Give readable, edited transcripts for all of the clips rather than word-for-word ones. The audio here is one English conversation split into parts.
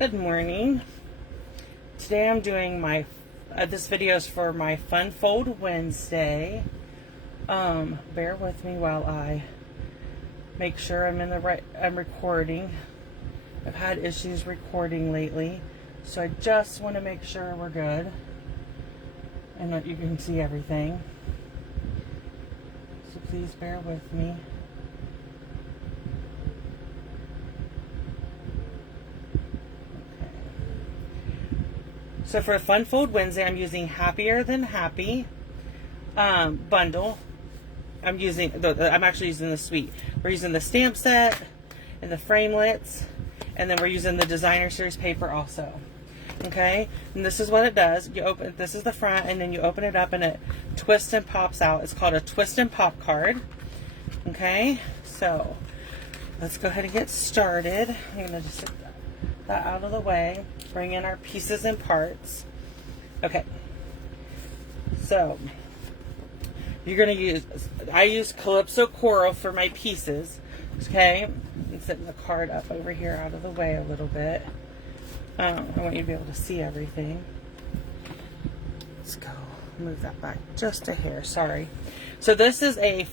Good morning. Today I'm doing my this video is for my Fun Fold Wednesday. Bear with me while I make sure I'm recording. I've had issues recording lately, so I just want to make sure we're good and that you can see everything. So please bear with me. So for Fun Fold Wednesday, I'm using Happier Than Happy bundle. I'm actually using the suite. We're using the stamp set and the framelits, and then we're using the designer series paper also. Okay, and this is what it does. You open, this is the front, and then you open it up and it twists and pops out. It's called a twist and pop card. Okay, so let's go ahead and get started. I'm gonna just get that out of the way. Bring in our pieces and parts. Okay, so you're gonna use, I use Calypso Coral for my pieces. Okay, I'm setting the card up over here out of the way a little bit. I want you to be able to see everything. Let's go move that back just a hair, sorry. So this is a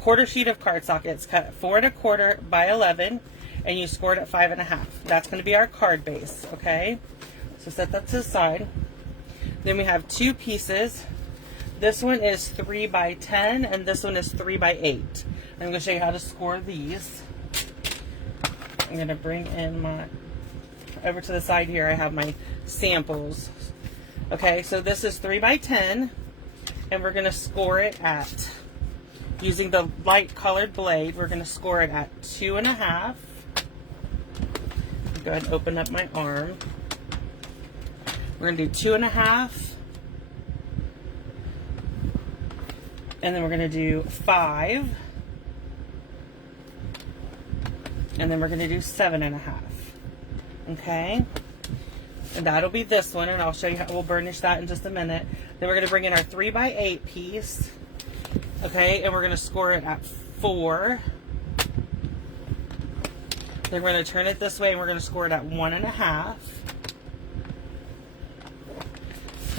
quarter sheet of cardstock. It's cut 4 1/4 by 11. And you scored at 5 1/2. That's going to be our card base, okay? So set that to the side. Then we have 2 pieces. This one is 3 by 10, and this one is 3 by 8. I'm going to show you how to score these. I'm going to bring in over to the side here, I have my samples. Okay, so this is 3 by 10, and we're going to score it at, using the light colored blade, we're going to score it at 2 1/2. Go ahead and open up my arm. We're going to do 2 1/2. And then we're going to do 5. And then we're going to do 7 1/2. Okay? And that'll be this one, and I'll show you how we'll burnish that in just a minute. Then we're going to bring in our 3 by 8 piece. Okay? And we're going to score it at 4. Then we're going to turn it this way and we're going to score it at 1 1/2.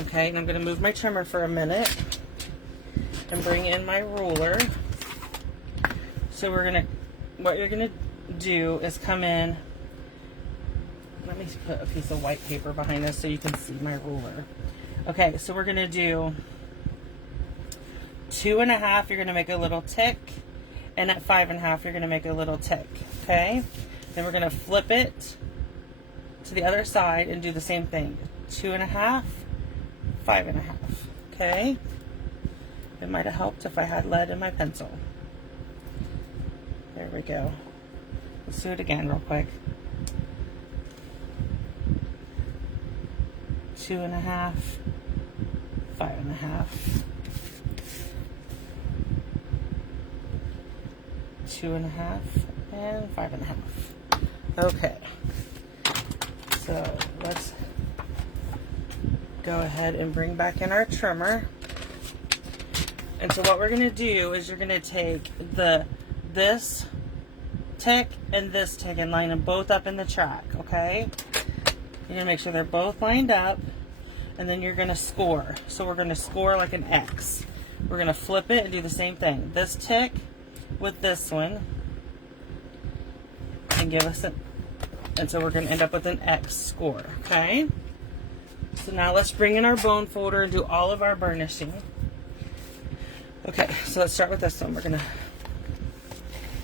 Okay, and I'm going to move my trimmer for a minute and bring in my ruler. So what you're going to do is come in, let me put a piece of white paper behind this so you can see my ruler. Okay, so we're going to do 2 1/2, you're going to make a little tick, and at 5 1/2, you're going to make a little tick. Okay? Then we're going to flip it to the other side and do the same thing. 2 1/2, 5 1/2. Okay? It might have helped if I had lead in my pencil. There we go. Let's do it again real quick. 2 1/2, 5 1/2. 2 1/2 and 5 1/2. Okay, so let's go ahead and bring back in our trimmer. And so what we're going to do is you're going to take this tick and this tick and line them both up in the track, okay? You're going to make sure they're both lined up, and then you're going to score. So we're going to score like an X. We're going to flip it and do the same thing. This tick with this one, and give us and so we're going to end up with an X score. Okay, so now let's bring in our bone folder and do all of our burnishing. Okay, so let's start with this one. We're going to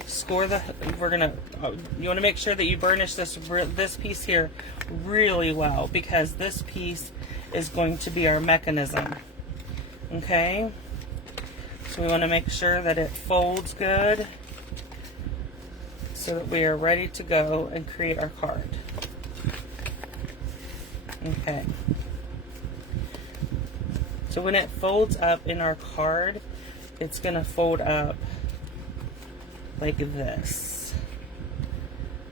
score you want to make sure that you burnish this piece here really well, because this piece is going to be our mechanism. Okay, so we want to make sure that it folds good so that we are ready to go and create our card. Okay. So when it folds up in our card, it's going to fold up like this.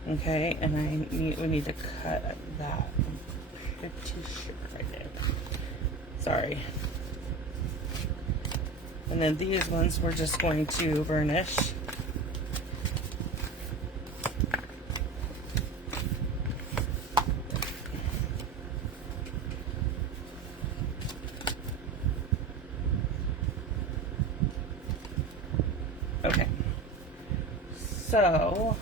Okay, and we need to cut that. I'm pretty sure I did. Sorry. And then these ones we're just going to burnish. Okay. So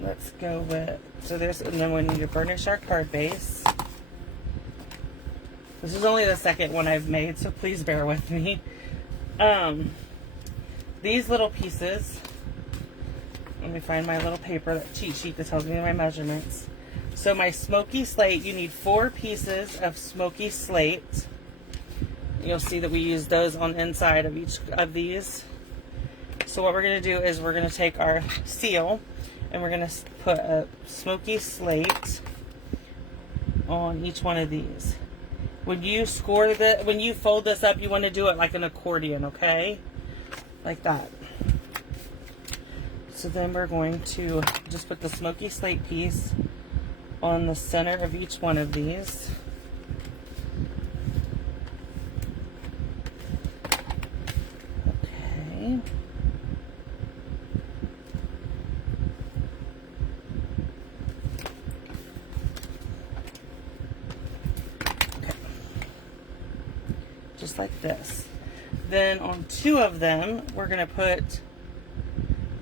let's go with, so there's, and then we need to burnish our card base. This is only the second one I've made, so please bear with me. These little pieces, let me find my little paper, that cheat sheet that tells me my measurements. So my smoky slate, you need 4 pieces of smoky slate. You'll see that we use those on the inside of each of these. So what we're going to do is we're going to take our seal and we're going to put a smoky slate on each one of these. When you when you fold this up, you want to do it like an accordion, okay? Like that. So then we're going to just put the smoky slate piece on the center of each one of these. Okay. Just like this. Then on 2 of them, we're going to put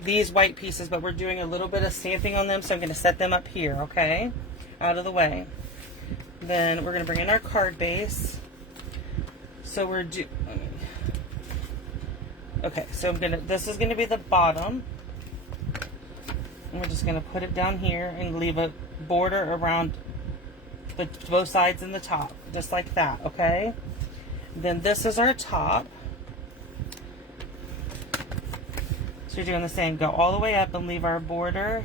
these white pieces, but we're doing a little bit of stamping on them, so I'm going to set them up here, okay? Out of the way. Then we're going to bring in our card base. So we're okay, so this is going to be the bottom. And we're just going to put it down here and leave a border around both sides and the top, just like that, okay? Then this is our top. So you're doing the same. Go all the way up and leave our border.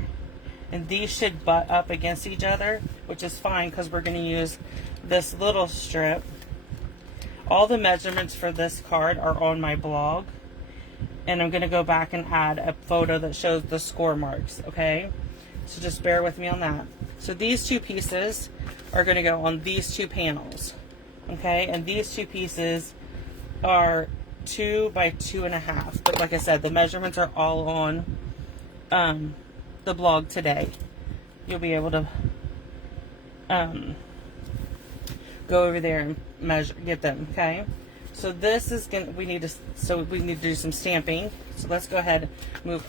And these should butt up against each other, which is fine because we're going to use this little strip. All the measurements for this card are on my blog. And I'm going to go back and add a photo that shows the score marks, okay? So just bear with me on that. So these 2 pieces are going to go on these 2 panels, okay? And these 2 pieces are 2 by 2.5, but like I said, the measurements are all on the blog today. You'll be able to go over there and measure, get them, okay? So this is gonna, we need to do some stamping. So let's go ahead and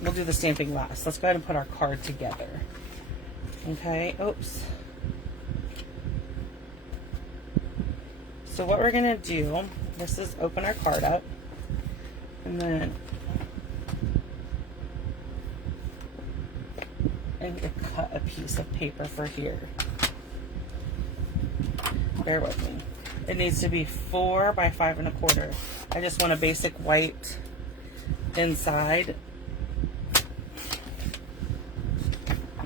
we'll do the stamping last. Let's go ahead and put our card together. Okay, oops. So what we're gonna do, this is open our card up, and then I need to cut a piece of paper for here. Bear with me. It needs to be 4 by 5 1/4. I just want a basic white inside.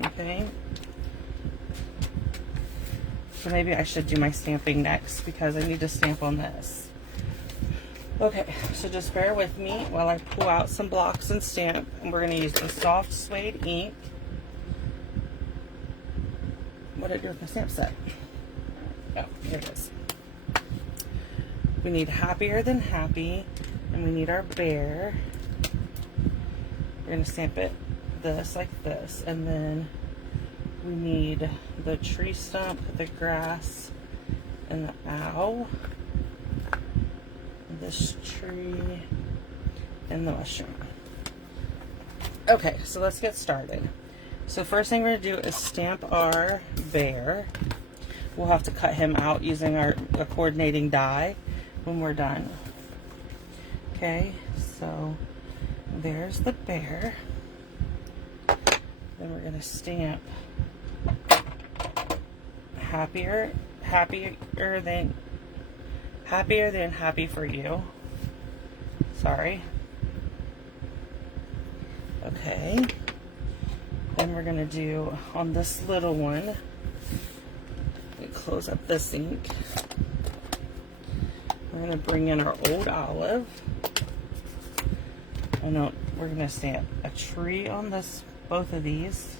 Okay. So maybe I should do my stamping next because I need to stamp on this. Okay, so just bear with me while I pull out some blocks and stamp. And we're going to use the soft suede ink. What did I do with my stamp set? Oh, here it is. We need happier than happy, and we need our bear. We're going to stamp it this like this, and then we need the tree stump, the grass, and the owl, this tree, and the mushroom. Okay, so let's get started. So first thing we're going to do is stamp our bear. We'll have to cut him out using our coordinating die when we're done. Okay, so there's the bear. Then we're going to stamp happier than happy for you. Sorry. Okay. Then we're going to do on this little one, let me close up this ink. We're going to bring in our old olive. And we're going to stamp a tree on this, both of these.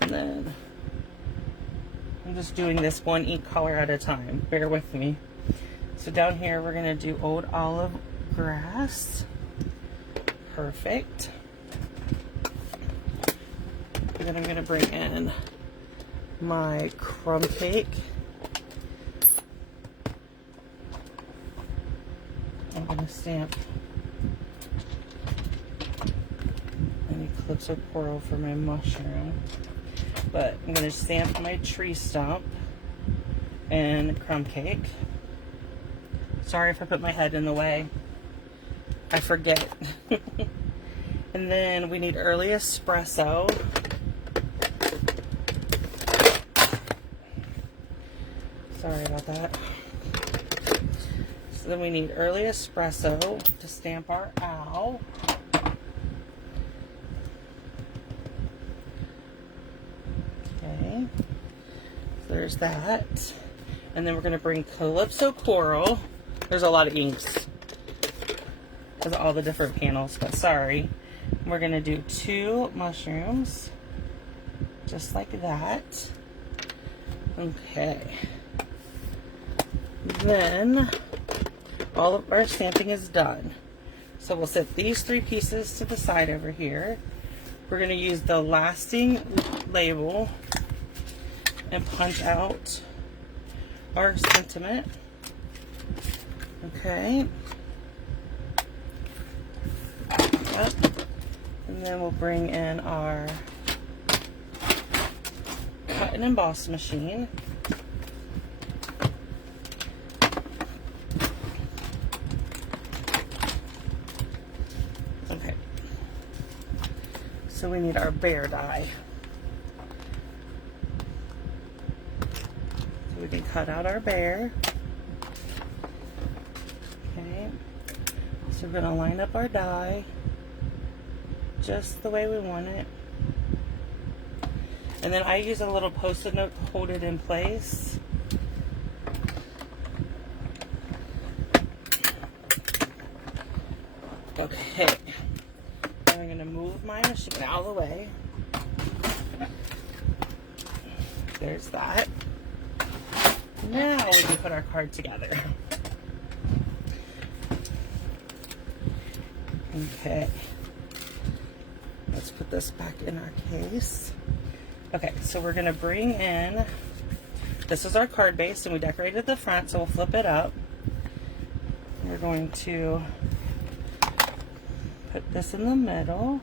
And then I'm just doing this one ink color at a time. Bear with me. So down here we're going to do old olive grass. Perfect. And then I'm going to bring in my crumb cake. I'm going to stamp any clips of coral for my mushroom. But I'm going to stamp my tree stump and crumb cake. Sorry if I put my head in the way. I forget. And then we need early espresso. Sorry about that. So then we need early espresso to stamp our owl. Okay. So there's that. And then we're going to bring Calypso Coral. There's a lot of inks because of all the different panels, but sorry. We're going to do 2 mushrooms, just like that. Okay. Then all of our stamping is done. So we'll set these 3 pieces to the side over here. We're going to use the lasting label and punch out our sentiment. Okay. Yep. And then we'll bring in our cut and emboss machine. Okay. So we need our bear die. So we can cut out our bear. Okay. So we're going to line up our die just the way we want it. And then I use a little post-it note to hold it in place. Okay. Then I'm going to move my machine out of the way. There's that. Now we can put our card together. Okay. Let's put this back in our case. Okay, so we're going to bring in, this is our card base, and we decorated the front, so we'll flip it up. We're going to put this in the middle.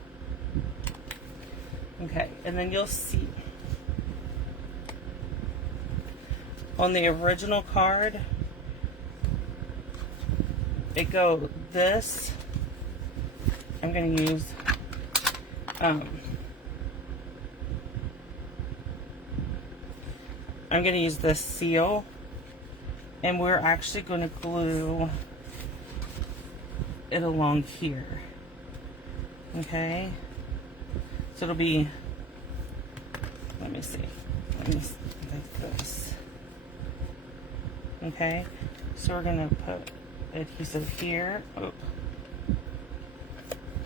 Okay, and then you'll see on the original card, it goes this. I'm going to use I'm going to use this seal, and we're actually going to glue it along here. Okay, so it'll be, let me see, like this. Okay, so we're going to put adhesive here. Oh.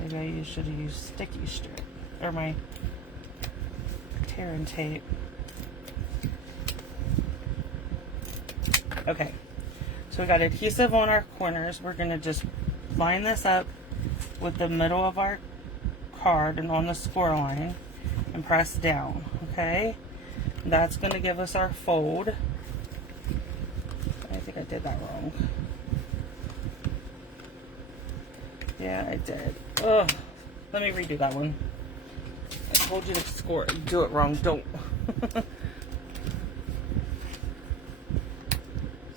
Maybe I should have used sticky strip or my tear and tape. Okay, so we got adhesive on our corners. We're going to just line this up with the middle of our card and on the score line and press down. Okay, that's going to give us our fold. I think I did that wrong. Yeah, I did. Ugh. Let me redo that one. I told you to do it wrong. Don't.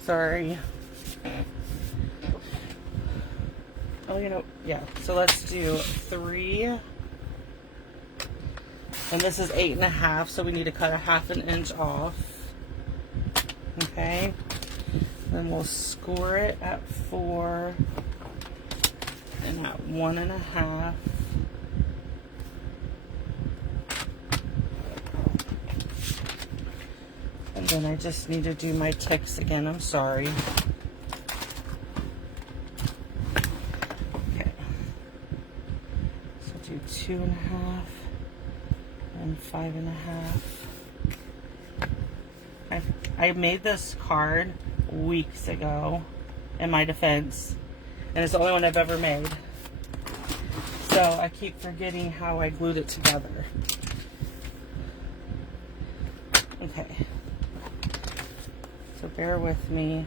Sorry. Oh, you know, yeah. So let's do 3. And this is 8.5, so we need to cut a 1/2 inch off. Okay. Then we'll score it at 4 and at 1.5. And then I just need to do my ticks again. I'm sorry. Okay. So do 2.5 and 5.5. I made this card weeks ago, in my defense, and it's the only one I've ever made. So I keep forgetting how I glued it together. Okay. So bear with me.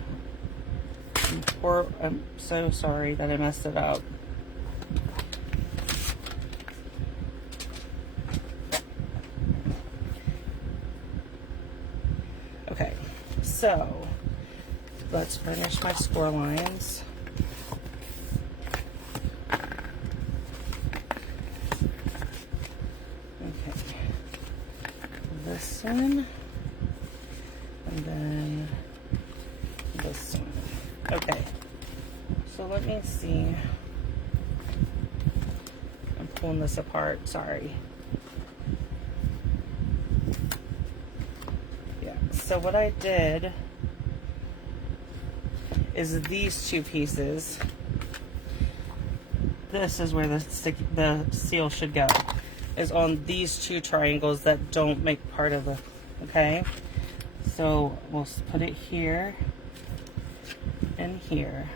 I'm so sorry that I messed it up. Okay, so let's finish my score lines. Okay, this one, and then this one. Okay, so let me see. I'm pulling this apart, sorry. Yeah, so what I did is these two pieces. This is where the seal should go, is on these two triangles that don't make part of the, okay? So we'll put it here and here.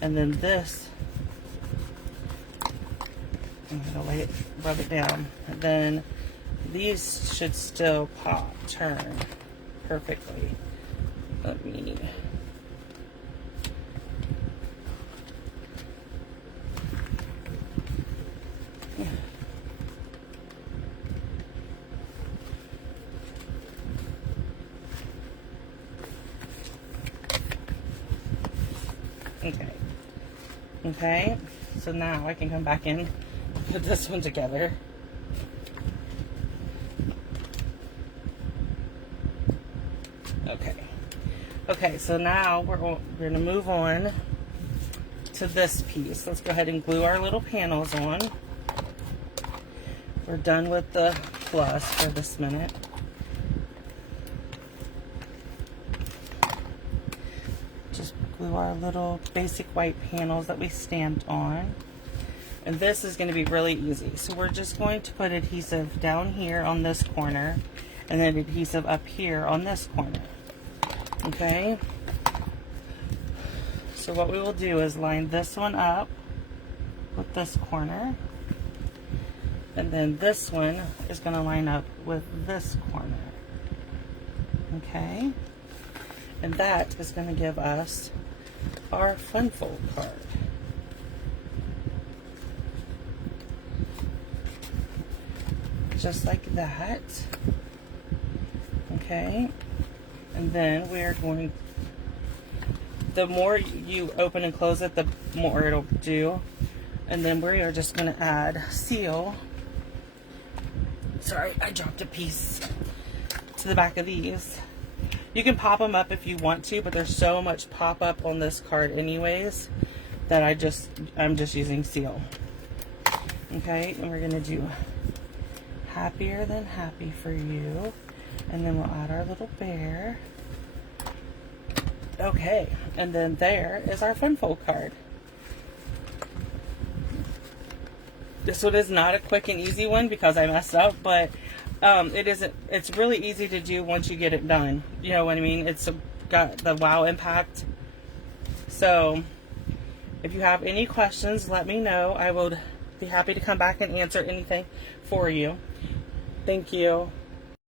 And then this, I'm gonna rub it down. And then these should still turn perfectly. Let me, okay, so now I can come back in, put this one together. Okay, so now we're going to move on to this piece. Let's go ahead and glue our little panels on. We're done with the plus for this minute. Just glue our little basic white panels that we stamped on. And this is going to be really easy. So we're just going to put adhesive down here on this corner, and then adhesive up here on this corner. Okay, so what we will do is line this one up with this corner, and then this one is going to line up with this corner. Okay, and that is going to give us our fun fold card. Just like that. Okay. And then we're going, the more you open and close it, the more it'll do. And then we are just going to add seal. Sorry, I dropped a piece to the back of these. You can pop them up if you want to, but there's so much pop up on this card anyways that I'm just using seal. Okay, and we're going to do happier than happy for you. And then we'll add our little bear. Okay, and then there is our fun fold card. This one is not a quick and easy one because I messed up, but it's really easy to do once you get it done. You know what I mean? It's got the wow impact. So if you have any questions, let me know. I would be happy to come back and answer anything for you. Thank you.